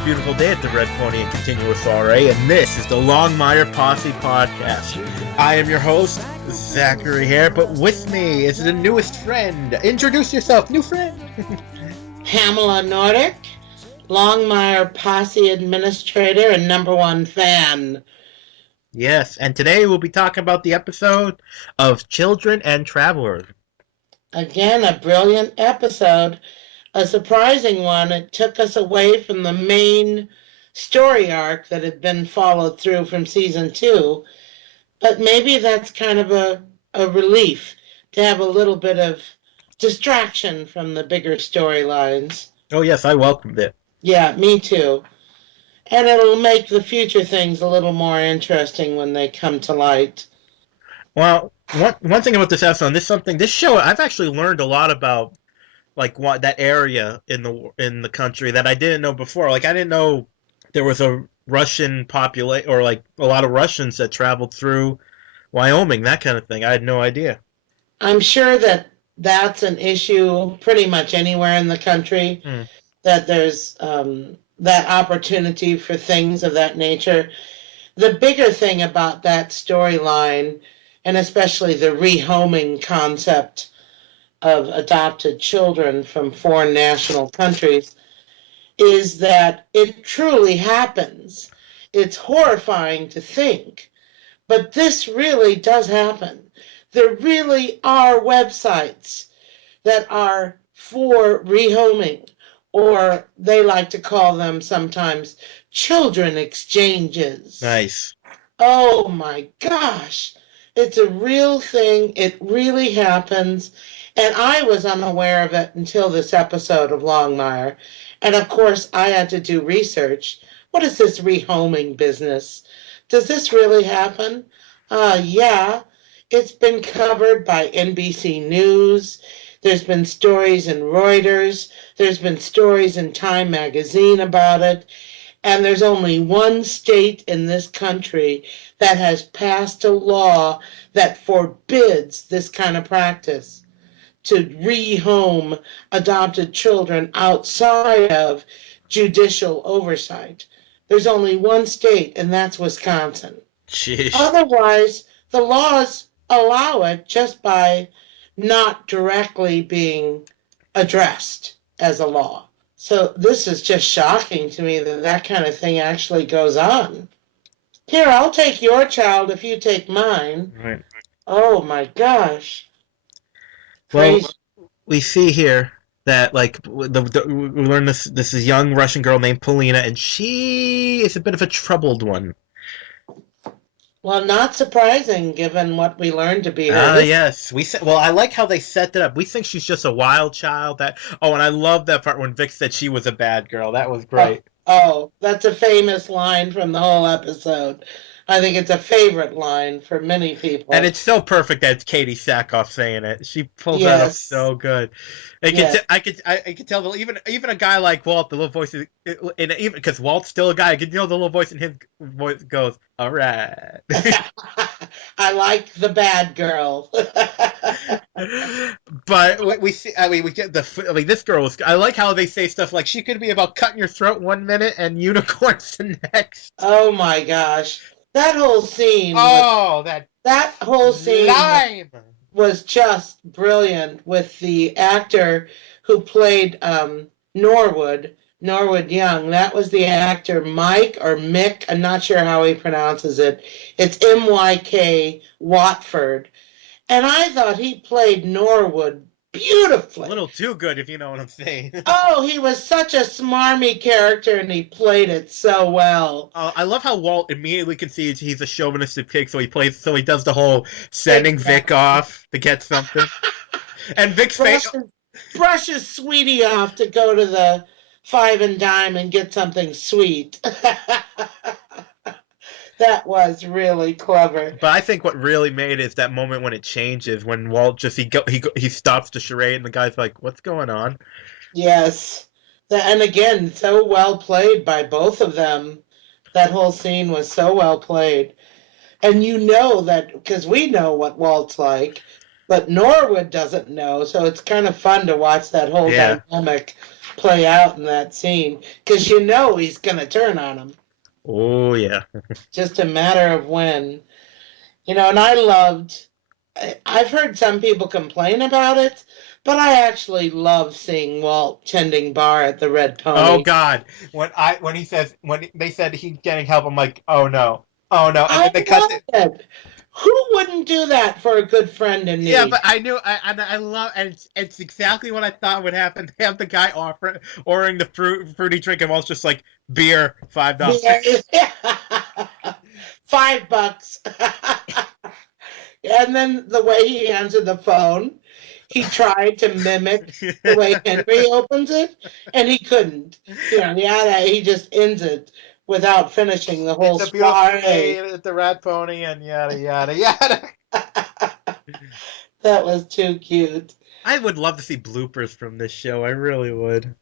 a beautiful day at the Red Pony and Continuous RA, and this is the Longmire Posse Podcast. I am your host, Zachary here, but with me is the newest friend. Introduce yourself, new friend. Pamela Nordic, Longmire Posse Administrator and #1 fan. Yes, and today we'll be talking about the episode of Children and Travelers. Again, a brilliant episode. A surprising one. It took us away from the main story arc that had been followed through from season 2. But maybe that's kind of a relief to have a little bit of distraction from the bigger storylines. Oh yes, I welcomed it. Yeah, me too. And it'll make the future things a little more interesting when they come to light. Well, one thing about this show, I've actually learned a lot about like what that area in the country that I didn't know before. Like I didn't know there was a Russian population or like a lot of Russians that traveled through Wyoming, that kind of thing. I had no idea. I'm sure that that's an issue pretty much anywhere in the country, that there's that opportunity for things of that nature. The bigger thing about that storyline, and especially the rehoming concept of adopted children from foreign national countries, is that it truly happens. It's horrifying to think, but this really does happen. There really are websites that are for rehoming, or they like to call them sometimes children exchanges. Nice. Oh my gosh. It's a real thing. It really happens. And I was unaware of it until this episode of Longmire. And of course, I had to do research. What is this rehoming business? Does this really happen? Yeah. It's been covered by NBC News. There's been stories in Reuters. There's been stories in Time magazine about it. And there's only one state in this country that has passed a law that forbids this kind of practice, to rehome adopted children outside of judicial oversight. There's only one state, and that's Wisconsin. Jeez. Otherwise, the laws allow it just by not directly being addressed as a law. So this is just shocking to me that that kind of thing actually goes on. Here, I'll take your child if you take mine. Right. Oh my gosh. Well, we see here that like we learn this is a young Russian girl named Polina, and she is a bit of a troubled one. Well, not surprising given what we learned to be her. Yes. Well, I like how they set that up. We think she's just a wild child. And I love that part when Vic said she was a bad girl. That was great. Oh, that's a famous line from the whole episode. I think it's a favorite line for many people. And it's so perfect that it's Katie Sackhoff saying it. She pulls that off so good. I could tell that even a guy like Walt, the little voice, and even because Walt's still a guy, I could the little voice in his voice goes, "All right." I like the bad girl. But we see. We get this girl is. I like how they say stuff like she could be about cutting your throat one minute and unicorns the next. Oh my gosh. That whole scene. That whole scene was just brilliant with the actor who played Norwood Young. That was the actor Mike or Mick. I'm not sure how he pronounces it. It's M-Y-K Watford. And I thought he played Norwood beautifully. A little too good, if you know what I'm saying. Oh, he was such a smarmy character, and he played it so well. I love how Walt immediately concedes he's a chauvinistic pig, so he does the whole sending Vic off to get something. And Vic's brushes Sweetie off to go to the Five and Dime and get something sweet. That was really clever. But I think what really made it is that moment when it changes, when Walt just he stops the charade and the guy's like, "What's going on?" Yes, and again, so well played by both of them. That whole scene was so well played, and you know that because we know what Walt's like. but Norwood doesn't know, so it's kind of fun to watch that whole Yeah. dynamic play out in that scene because you know he's going to turn on him. Oh yeah. Just a matter of when. And I loved, I've heard some people complain about it, but I actually love seeing Walt tending bar at the Red Oh Pony. God. When he says when they said he's getting help, I'm like, oh no, oh no, and I then they cut. love it. Who wouldn't do that for a good friend in Yeah, but need? I knew, and I love, and it's exactly what I thought would happen. They have the guy ordering the fruity drink, and Walt's just like beer, $5. $5. And then the way he answered the phone, he tried to mimic the way Henry opens it, and he couldn't. He just ends it without finishing the whole It's a beautiful day soiree. at the Rat Pony, and yada yada yada. That was too cute. I would love to see bloopers from this show. I really would.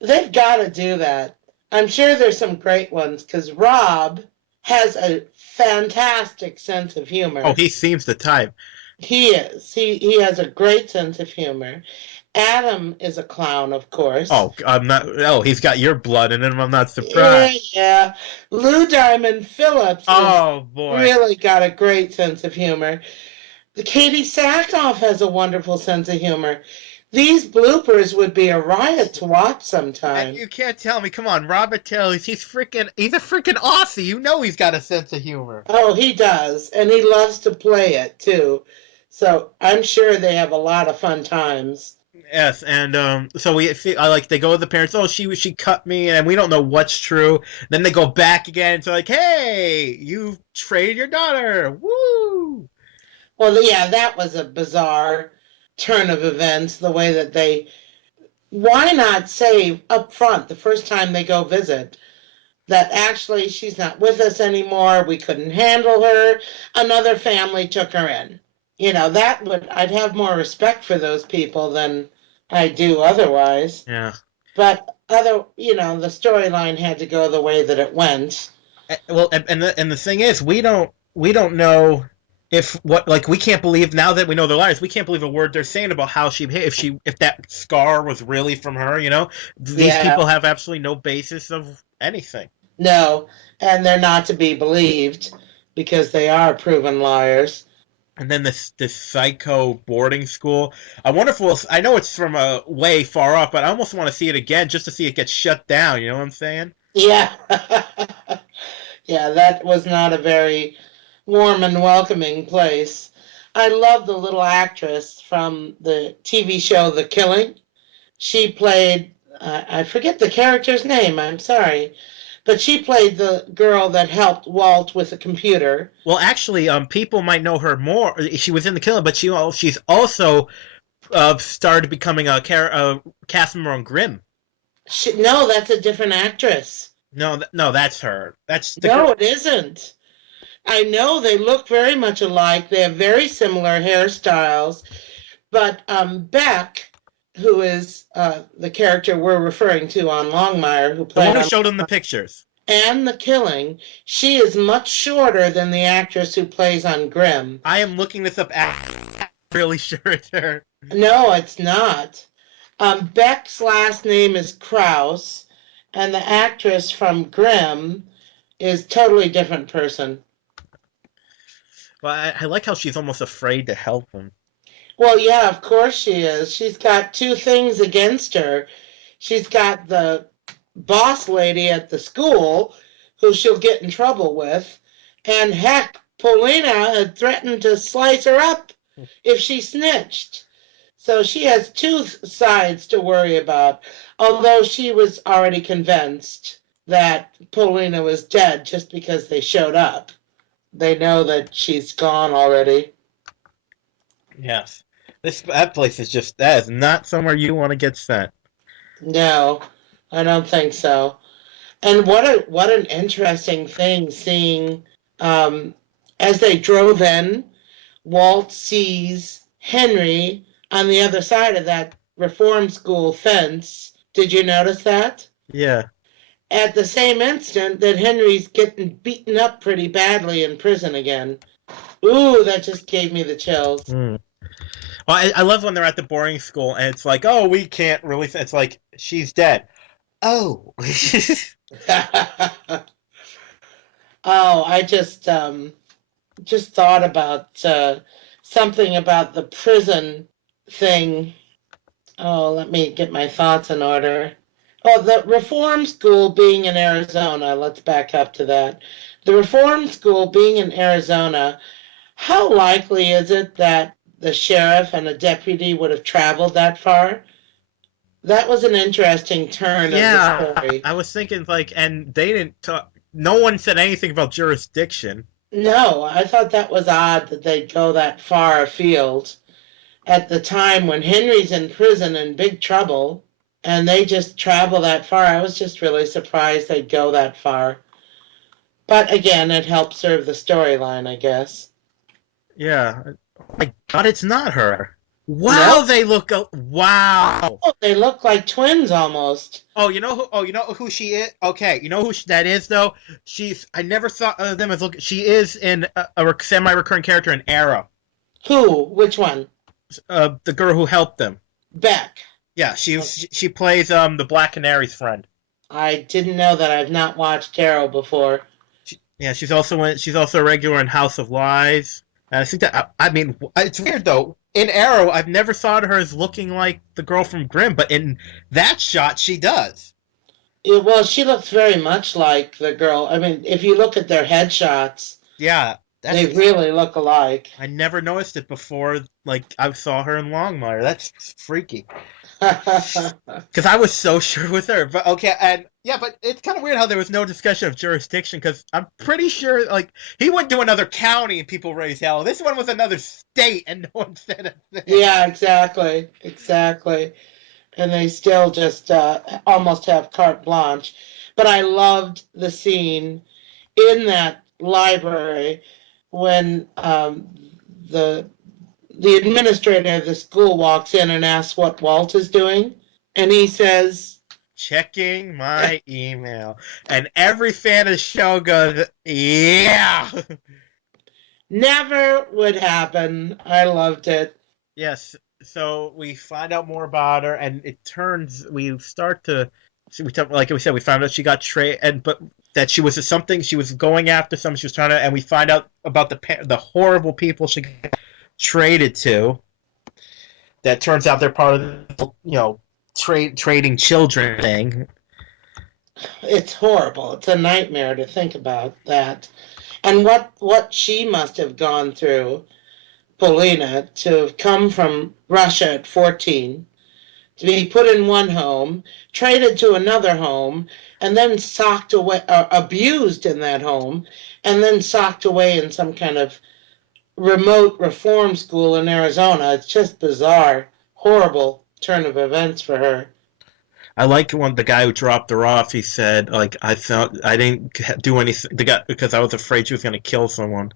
They've got to do that. I'm sure there's some great ones because Rob has a fantastic sense of Oh, humor. he seems the type. He is. He has a great sense of humor. Adam is a clown, of course. Oh, I'm not. Oh, he's got your blood in him. I'm not Yeah, surprised. yeah. Lou Diamond Phillips is Oh boy. really got a great sense of humor. The Katie Sackhoff has a wonderful sense of humor. These bloopers would be a riot to watch And sometime. you can't tell me. Come on, Robert Taylor. He's a freaking Aussie. You know he's got a sense of humor. Oh, he does, and he loves to play it too. So I'm sure they have a lot of fun times. Yes, and so we see, I like they go to the parents. Oh, she cut me, and we don't know what's true. Then they go back again. So like, hey, you traded your daughter. Woo! Well, yeah, that was a bizarre turn of events, the way that they. Why not say up front the first time they go visit that actually she's not with us anymore, we couldn't handle her, another family took her in? That would, I'd have more respect for those people than I do otherwise. Yeah. But the storyline had to go the way that it went. Well, and the thing is, we don't know if what like we can't believe now that we know they're liars. We can't believe a word they're saying about how if that scar was really from her. These Yeah, people have absolutely no basis of anything. no, and they're not to be believed because they are proven liars. And then this psycho boarding school. I wonder if I know it's from a way far off, but I almost want to see it again just to see it get shut down. You know what I'm saying? Yeah. Yeah, that was not a very warm and welcoming place. I love the little actress from the TV show The Killing. She played, I forget the character's name, I'm sorry, but she played the girl that helped Walt with the computer. Well, actually, people might know her more. She was in the killing, but she's also started becoming a cast member on Grimm. No, that's a different actress. No, no, that's her. That's the girl. No, it isn't. I know they look very much alike. They have very similar hairstyles, but Beck, who is the character we're referring to on Longmire, who The one played who on showed him the pictures. and The Killing, she is much shorter than the actress who plays on Grimm. I am looking this up. I'm really sure it's her. No, it's not. Beck's last name is Kraus, and the actress from Grimm is totally different person. Well, I like how she's almost afraid to help him. Well, yeah, of course she is. She's got two things against her. She's got the boss lady at the school who she'll get in trouble with, and heck, Paulina had threatened to slice her up if she snitched. So she has two sides to worry about, although she was already convinced that Paulina was dead just because they showed up. They know that she's gone already. Yes. That place is that is not somewhere you want to get sent. No, I don't think so. And what an interesting thing seeing um, as they drove in, Walt sees Henry on the other side of that reform school fence. Did you notice that? Yeah. At the same instant that Henry's getting beaten up pretty badly in prison again. Ooh, that just gave me the chills. Hmm. Well, I love when they're at the boarding school and it's like, oh, we can't release. It's like she's dead. Oh, Oh, I just thought about something about the prison thing. Oh, let me get my thoughts in order. Oh, the reform school being in Arizona. Let's back up to that. The reform school being in Arizona, how likely is it that the sheriff and a deputy would have traveled that far? That was an interesting turn of the yeah. story. I was thinking like, and they didn't talk. No one said anything about jurisdiction. No, I thought that was odd that they'd go that far afield at the time when Henry's in prison in big trouble and they just travel that far. I was just really surprised they'd go that far. But again, it helped serve the storyline, I guess. Yeah. Oh my God, it's not her. Wow, Nope. they look. Wow. Oh, they look like twins almost. Oh, you know who? Oh, you know who she is? Okay, you know who that is though. She's. I never thought of them as look. She is in a semi-recurring character in Arrow. Who? Which one? The girl who helped them. Beck. Yeah, she plays the Black Canary's friend. I didn't know that. I've not watched Arrow before. Yeah, she's also a regular in House of Lies. And I think that I mean it's weird though. In Arrow, I've never thought of her as looking like the girl from Grimm, but in that shot, she does. Well, she looks very much like the girl. I mean, if you look at their headshots, Yeah, they that's really look alike. I never noticed it before. Like I saw her in Longmire. That's freaky. Because I was so sure with her. But okay, and yeah, but it's kind of weird how there was no discussion of jurisdiction. Because I'm pretty sure like he went to another county and people raised hell. This one was another state and no one said a thing. Yeah, exactly, exactly. And they still just almost have carte blanche. But I loved the scene in that library when the the administrator of the school walks in and asks what Walt is doing, and he says, Checking my email, and every fan of the show goes, "Yeah." "Never would happen." I loved it. Yes. So we find out more about her, and it turns we start to we talk, like we said we found out she got traded, and but that she was something she was going after something she was trying to, and we find out about the horrible people she got traded to. That turns out they're part of the trading children thing. It's horrible. It's a nightmare to think about that, and what she must have gone through, Polina, to have come from Russia at 14, to be put in one home, traded to another home, and then socked away, abused in that home, and then socked away in some kind of remote reform school in Arizona. It's just bizarre, horrible turn of events for her. I like when the guy who dropped her off. He said, "Like I thought I didn't do anything. The guy because I was afraid she was going to kill someone."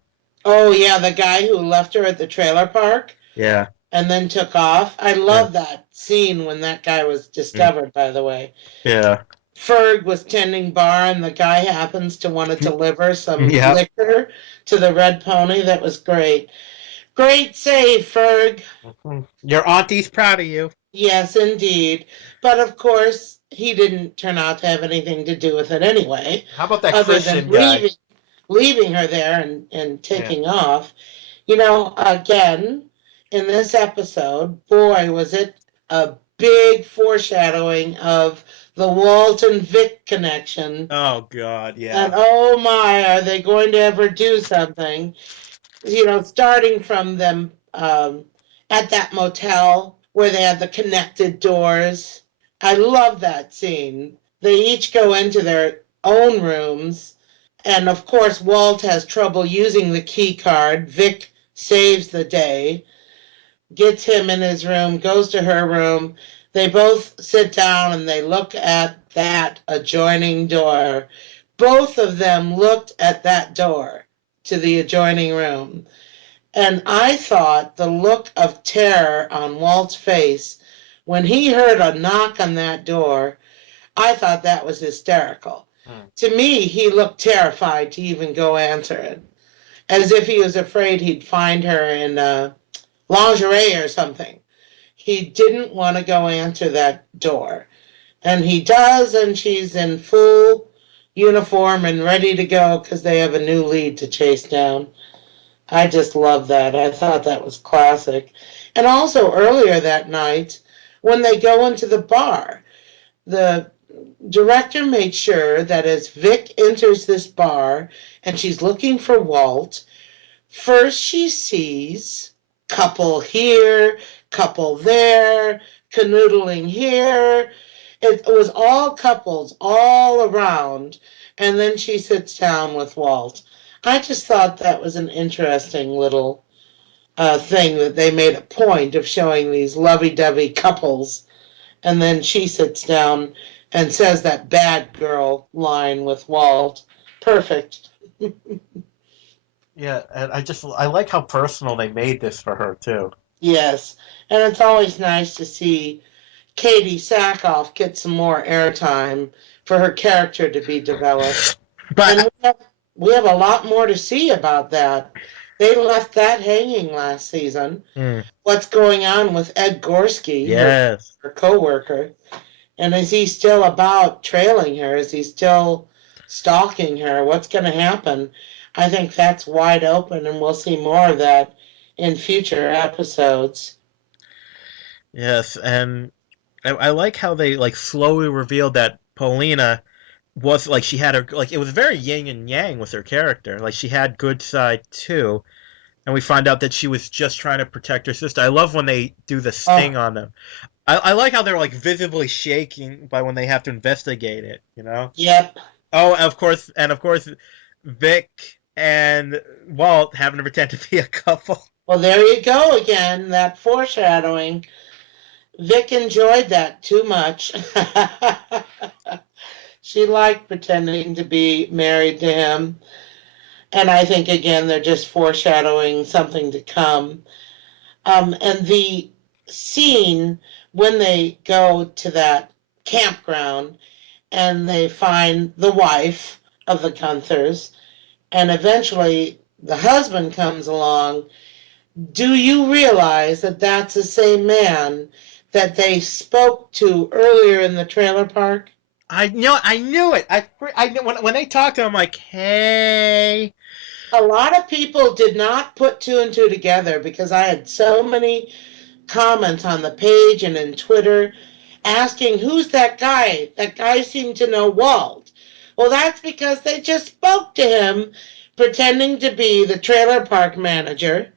Oh, yeah, the guy who left her at the trailer park Yeah, and then took off. I yeah, love that scene when that guy was mm, discovered, by the way. yeah, Ferg was tending bar, and the guy happens to want to deliver some yeah. liquor to the red pony. That was great. Great save, Ferg. Your auntie's proud of you. Yes, indeed. But of course, he didn't turn out to have anything to do with it anyway, How about that other than Christian guy? leaving her there and Yeah. taking off. Again, in this episode, boy, was it a big foreshadowing of the Walton Vic connection. Oh God, And yeah. oh my, are they going to ever do something? Starting from them at that motel where they had the connected doors. I love that scene. They each go into their own rooms, and of course, Walt has trouble using the key card. Vic saves the day, gets him in his room, goes to her room. They both sit down and they look at that adjoining door. Both of them looked at that door to the adjoining room. And I thought the look of terror on Walt's face when he heard a knock on that door, I thought that was hysterical. Hmm. To me, he looked terrified to even go answer it, as if he was afraid he'd find her in lingerie or something. He didn't want to go answer that door. And he does, and she's in full uniform and ready to go because they have a new lead to chase down. I just love that. I thought that was classic. And also earlier that night, when they go into the bar, the director made sure that as Vic enters this bar and she's looking for Walt, first she sees couple here, couple there, canoodling here. It was all couples all around, and then she sits down with Walt. I just thought that was an interesting little thing that they made a point of showing these lovey-dovey couples, and then she sits down and says that bad girl line with Walt. Perfect. Yeah, and I like how personal they made this for her too. Yes, and it's always nice to see Katie Sackhoff get some more airtime for her character to be developed. And But we have a lot more to see about that. They left that hanging last season. mm, What's going on with Ed Gorski, yes, her co-worker, and is he still about trailing her? Is he still stalking her? What's going to happen? I think that's wide open, and we'll see more of that in future episodes. yes, and I like how they like slowly revealed that Paulina was like she had her like it was very yin and yang with her character. Like she had good side too, and we find out that she was just trying to protect her sister. I love when they do the sting Oh, on them. I like how they're like visibly shaking by when they have to investigate it. yep. Oh, and of course, Vic and Walt having to pretend to be a couple. Well, there you go again, that foreshadowing. Vic enjoyed that too much. She liked pretending to be married to him. And I think, again, they're just foreshadowing something to come. And the scene when they go to that campground and they find the wife of the Gunthers, and eventually the husband comes along. Do you realize that that's the same man that they spoke to earlier in the trailer park? I knew it. I knew, when they talked to him, I'm like, hey, A lot of people did not put two and two together because I had so many comments on the page and in Twitter asking, who's that guy? That guy seemed to know Walt. Well, that's because they just spoke to him pretending to be the trailer park manager,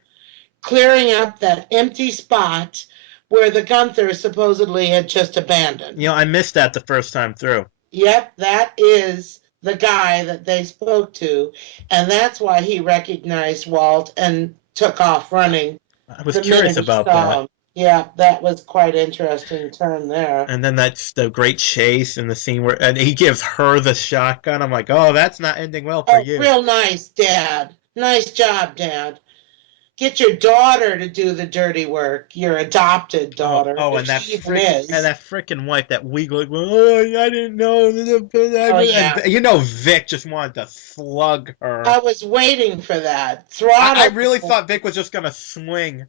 clearing up that empty spot where the Gunther supposedly had just abandoned. I missed that the first time through. Yep, that is the guy that they spoke to, and that's why he recognized Walt and took off running I was the curious minute he about saw that. him. Yeah, that was quite interesting turn there. And then that's the great chase and the scene where and he gives her the shotgun. I'm like, oh, that's not ending well for Oh, you. real nice, Dad. Nice job, Dad. Get your daughter to do the dirty work, your adopted Oh, daughter, oh, if and that she even freaking is. wife that wiggle. Oh, I didn't know. Oh, And yeah. Vic just wanted to slug her. I was waiting for that. I Throttle. really thought Vic was just gonna swing.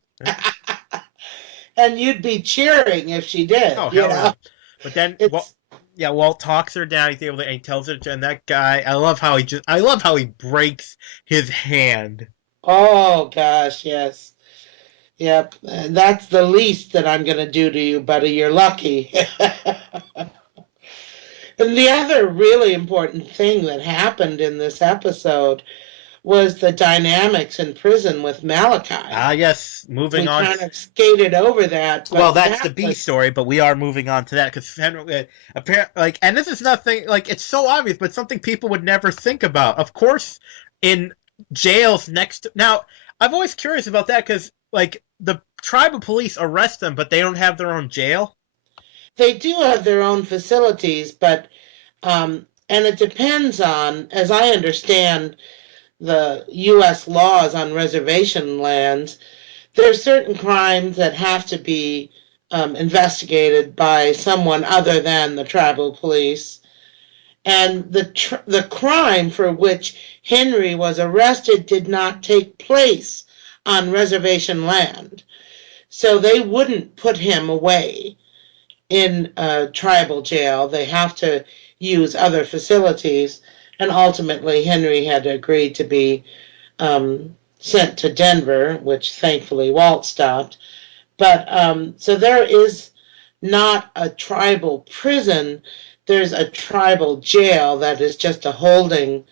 And you'd be cheering if she Oh did, you hell know? yeah! But then, well, It's, yeah, Walt talks her down. He's able to, and he tells her, and that guy, I love how he breaks his hand. oh gosh, yes. Yep. And that's the least that I'm going to do to you, buddy. You're lucky. And the other really important thing that happened in this episode was the dynamics in prison with Malachi. Ah, yes. Moving We on. kind of skated over that, Well, but that's the that B was, story, but we are moving on to that because apparently, like, and this is nothing like it's so obvious, but something people would never think about. Of course, in jails next. Now, I'm always curious about that because, like, the tribal police arrest them, but they don't have their own jail. they do have their own facilities, but, and it depends on, as I understand the U.S. laws on reservation lands, there are certain crimes that have to be investigated by someone other than the tribal police. And the crime for which Henry was arrested did not take place on reservation land. So they wouldn't put him away in a tribal jail. They have to use other facilities. And ultimately, Henry had agreed to be sent to Denver, which thankfully Walt stopped. But so there is not a tribal prison, there's a tribal jail that is just a holding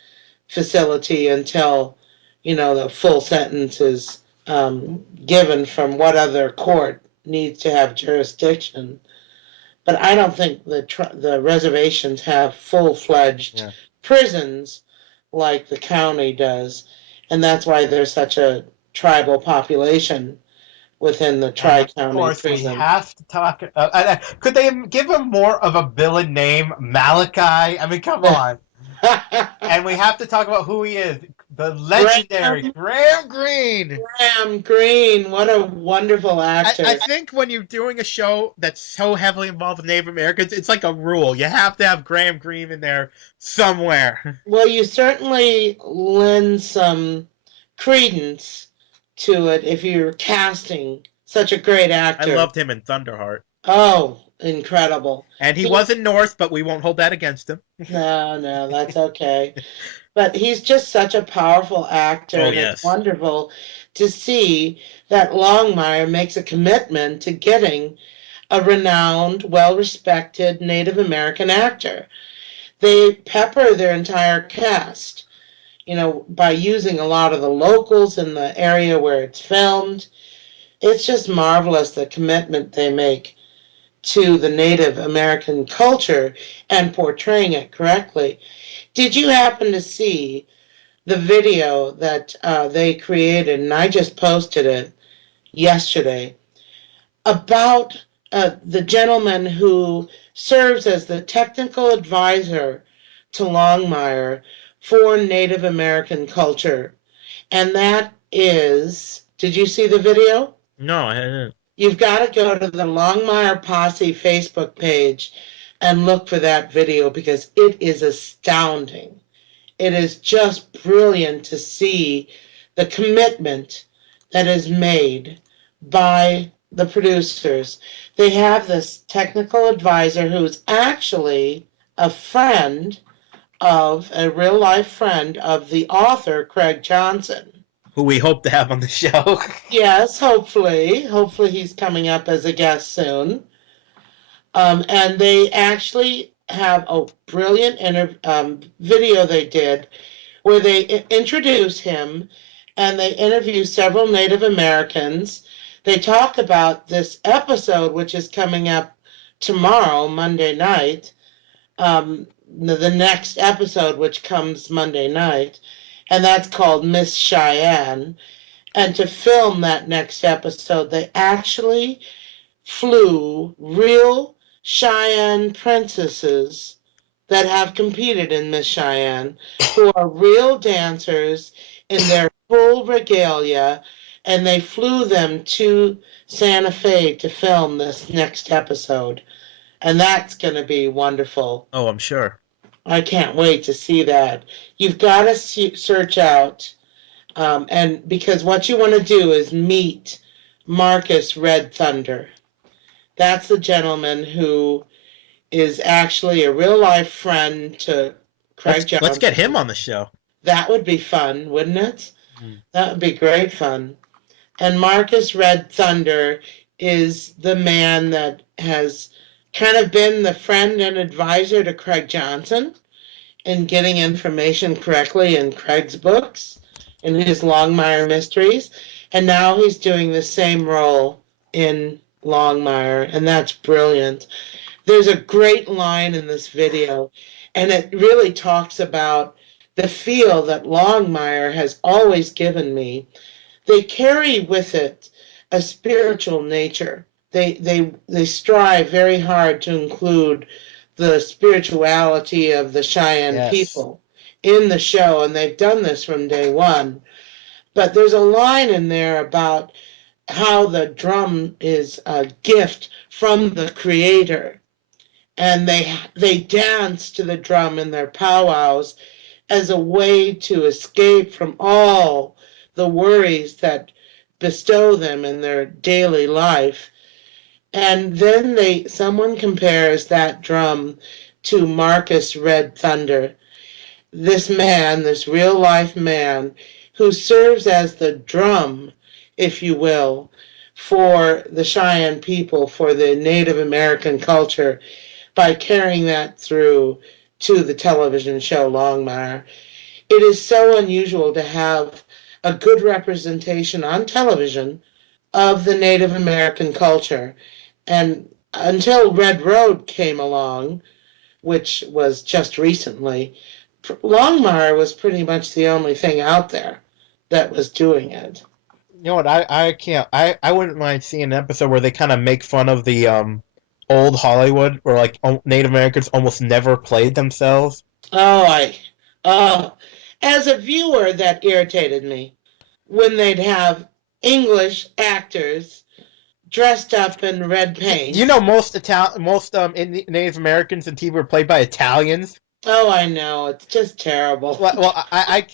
facility until, the full sentence is given from what other court needs to have jurisdiction. But I don't think the reservations have full-fledged Yeah. prisons like the county does, and that's why there's such a tribal population within the And of tri-county course, we prison. have to talk. Could they give him more of a villain name, Malachi? I mean, come on. And we have to talk about who he is, the legendary Graham, Graham Greene. Graham Greene, what a wonderful I actor. think when you're doing a show that's so heavily involved with Native Americans, it's like a rule. You have to have Graham Greene in there somewhere. Well, you certainly lend some credence to it if you're casting such a great I actor. loved him in Thunderheart. Oh, incredible. And he He, was in North, but we won't hold that against him. no, no, that's okay. But he's just such a powerful actor, Oh, and it's yes. wonderful to see that Longmire makes a commitment to getting a renowned, well respected Native American actor. They pepper their entire cast, by using a lot of the locals in the area where it's filmed. It's just marvelous the commitment they make to the Native American culture and portraying it correctly. Did you happen to see the video that they created, and I just posted it yesterday, about the gentleman who serves as the technical advisor to Longmire for Native American culture? And that is, did you see the video? No, I didn't. You've got to go to the Longmire Posse Facebook page and look for that video because it is astounding. It is just brilliant to see the commitment that is made by the producers. They have this technical advisor who's actually a real life friend of the author, Craig Johnson. Who we hope to have on the show. Yes, hopefully. Hopefully he's coming up as a guest soon. And they actually have a brilliant video they did where they introduce him and they interview several Native Americans. They talk about this episode, which is coming up tomorrow, Monday night, the next episode, which comes Monday night, and that's called Miss Cheyenne. And to film that next episode, they actually flew real Cheyenne princesses that have competed in Miss Cheyenne, who are real dancers in their full regalia, and they flew them to Santa Fe to film this next episode. And that's going to be wonderful. Oh, I'm sure. I can't wait to see that. You've got to search out, and because what you want to do is meet Marcus Red Thunder. That's the gentleman who is actually a real life friend to Craig Let's get him Johnson. on the show. That would be fun, wouldn't it? Mm. That would be great fun. And Marcus Red Thunder is the man that has kind of been the friend and advisor to Craig Johnson in getting information correctly in Craig's books, in his Longmire Mysteries. And now he's doing the same role in Longmire, and that's brilliant. There's a great line in this video, and it really talks about the feel that Longmire has always given me. They carry with it a spiritual nature. They strive very hard to include the spirituality of the Cheyenne Yes. people in the show, and they've done this from day one. But there's a line in there about how the drum is a gift from the creator, and they dance to the drum in their powwows as a way to escape from all the worries that bestow them in their daily life. And then someone compares that drum to Marcus Red Thunder, this man, this real life man, who serves as the drum, if you will, for the Cheyenne people, for the Native American culture, by carrying that through to the television show Longmire. It is so unusual to have a good representation on television of the Native American culture. And until Red Road came along, which was just recently, Longmire was pretty much the only thing out there that was doing it. You know what? I can't. I wouldn't mind seeing an episode where they kind of make fun of the old Hollywood, where like Native Americans almost never played themselves. Oh, oh, as a viewer, that irritated me when they'd have English actors dressed up in red Do you know paint. most Native Americans in TV were played by Italians? Oh, I know, it's just terrible. Well, I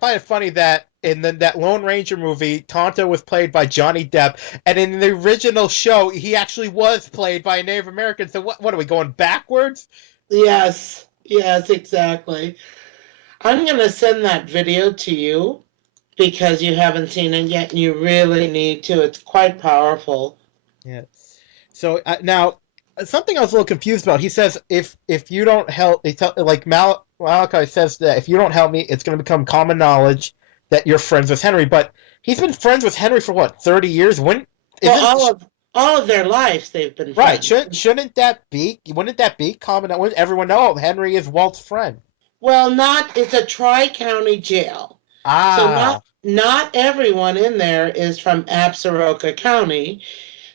find it funny that in that Lone Ranger movie, Tonto was played by Johnny Depp, and in the original show, he actually was played by a Native American. So what are we going backwards? Yes, yes, exactly. I'm going to send that video to you because you haven't seen it yet and you really need to. It's quite powerful. Yeah. So now, something I was a little confused about. He says if you don't help, Malachi says that if you don't help me, it's going to become common knowledge that you're friends with Henry. But he's been friends with Henry for what, 30 years? When Well, isn't all of their lives they've been right? friends. Shouldn't that be? Wouldn't that be common? Wouldn't everyone know Henry is Walt's friend? Well, not it's a tri-county jail. So Ah, not everyone in there is from Absaroka County.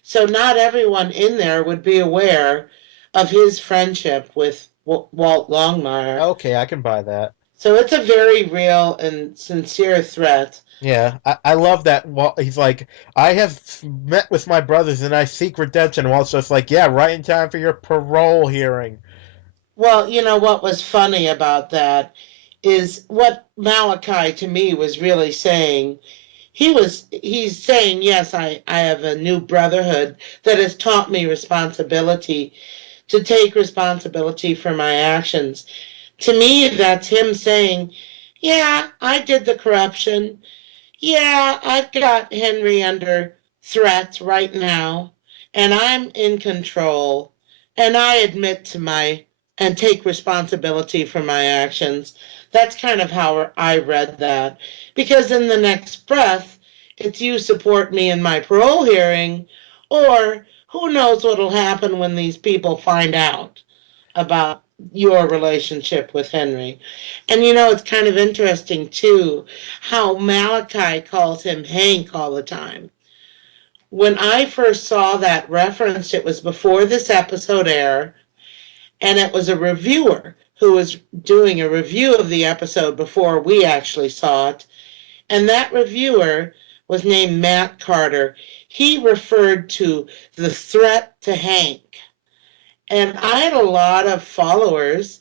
So not everyone in there would be aware of his friendship with Walt Longmire. okay, I can buy that. So it's a very real and sincere threat. Yeah, I love that. He's like, I have met with my brothers and I seek redemption. Walt's just like, yeah, right in time for your parole hearing. Well, you know what was funny about that is what Malachi to me was really saying. He's saying, yes, I have a new brotherhood that has taught me responsibility, to take responsibility for my actions. To me, that's him saying, yeah, I did the corruption. Yeah, I've got Henry under threat right now, and I'm in control, and I admit to my and take responsibility for my actions. That's kind of how I read that. Because in the next breath, it's you support me in my parole hearing, or who knows what'll happen when these people find out about your relationship with Henry. And you know, it's kind of interesting too how Malachi calls him Hank all the time. When I first saw that referenced, it was before this episode aired, and it was a reviewer who was doing a review of the episode before we actually saw it. And that reviewer was named Matt Carter. He referred to the threat to Hank, and I had a lot of followers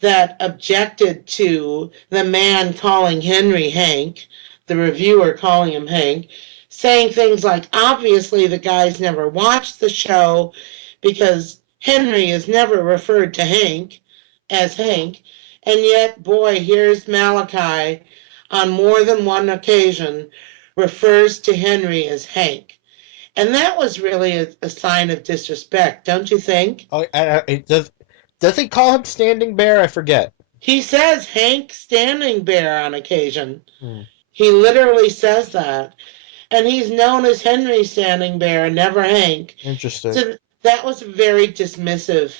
that objected to the man calling Henry Hank, the reviewer calling him Hank, saying things like, obviously, the guy's never watched the show because Henry is never referred to Hank as Hank. And yet, boy, here's Malachi on more than one occasion refers to Henry as Hank. And that was really a sign of disrespect, don't you think? Oh, does he call him Standing Bear? I forget. He says Hank Standing Bear on occasion. Hmm, He literally says that. And he's known as Henry Standing Bear, never Hank. interesting. So that was very dismissive,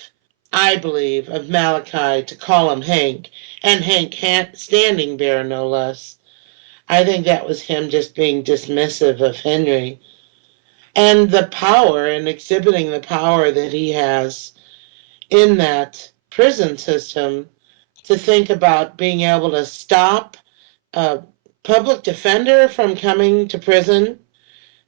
I believe, of Malachi to call him Hank, and Hank Standing Bear, no less. I think that was him just being dismissive of Henry and the power and exhibiting the power that he has in that prison system, to think about being able to stop a public defender from coming to prison.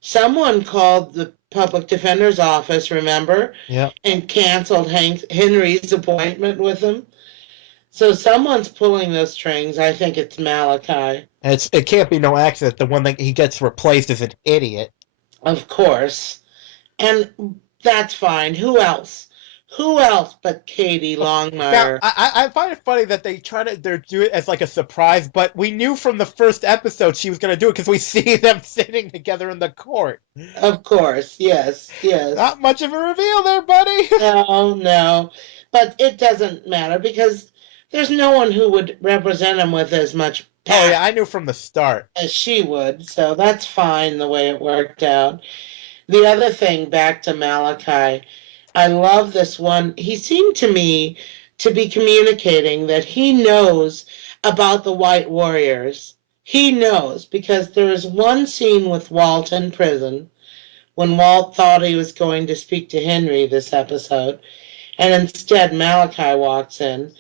Someone called the public defender's office, remember, Yeah. and canceled Henry's appointment with him. So someone's pulling the strings. I think it's Malachi. And it can't be no accident. The one that he gets replaced is an idiot. Of course. And that's fine. Who else? Who else but Katie Now, Longmire? I find it funny that they do it as like a surprise, but we knew from the first episode she was going to do it because we see them sitting together in the court. Of course. Yes, yes. Not much of a reveal there, buddy. No, no. But it doesn't matter because there's no one who would represent him with as much Oh yeah, passion I knew from the start. as she would. So that's fine the way it worked out. The other thing, back to Malachi, I love this one. He seemed to me to be communicating that he knows about the White Warriors. He knows because there is one scene with Walt in prison when Walt thought he was going to speak to Henry this episode, and instead Malachi walks in.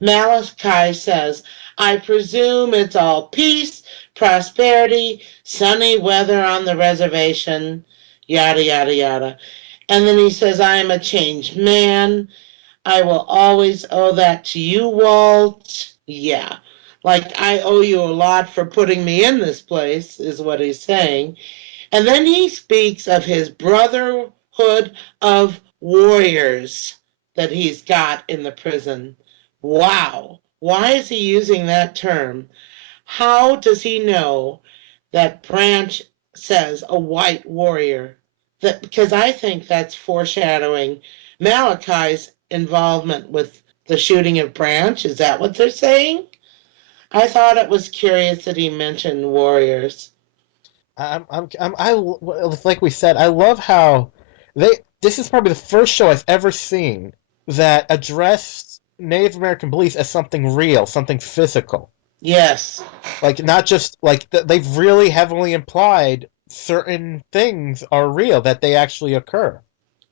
Malachi says, I presume it's all peace, prosperity, sunny weather on the reservation, yada, yada, yada. And then he says, I am a changed man. I will always owe that to you, Walt. Yeah. Like, I owe you a lot for putting me in this place, is what he's saying. And then he speaks of his brotherhood of warriors that he's got in the prison. Wow. Why is he using that term? How does he know that Branch says a white warrior? That because I think that's foreshadowing Malachi's involvement with the shooting of Branch. Is that what they're saying? I thought it was curious that he mentioned warriors. Like we said, I love how this is probably the first show I've ever seen that addressed Native American beliefs as something real, something physical. Yes, Like not just like they've really heavily implied certain things are real, that they actually occur,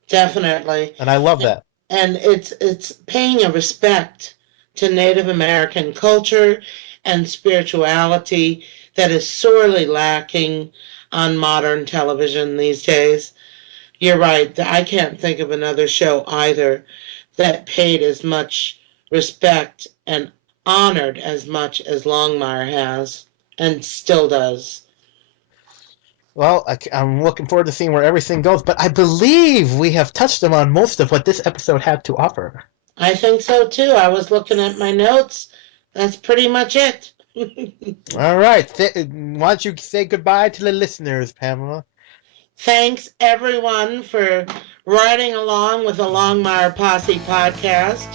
definitely. and I love that. And it's paying a respect to Native American culture and spirituality that is sorely lacking on modern television these days. You're right. I can't think of another show either that paid as much respect and honored as much as Longmire has and still does. Well, I'm looking forward to seeing where everything goes, but I believe we have touched on most of what this episode had to offer. I think so too. I was looking at my notes. That's pretty much it. All right, why don't you say goodbye to the listeners, Pamela? Thanks everyone for riding along with the Longmire Posse podcast.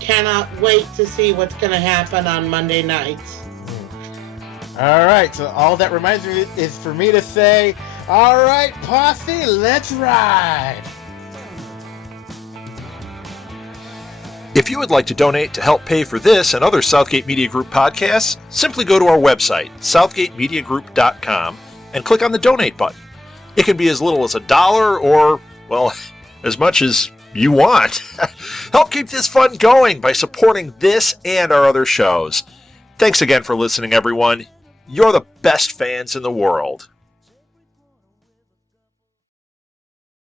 Cannot wait to see what's going to happen on Monday nights. All right, so all that reminds me is for me to say, all right, Posse, let's ride. If you would like to donate to help pay for this and other Southgate Media Group podcasts, simply go to our website, southgatemediagroup.com, and click on the donate button. It can be as little as $1 or, well, as much as you want. Help keep this fun going by supporting this and our other shows. Thanks again for listening, everyone. You're the best fans in the world.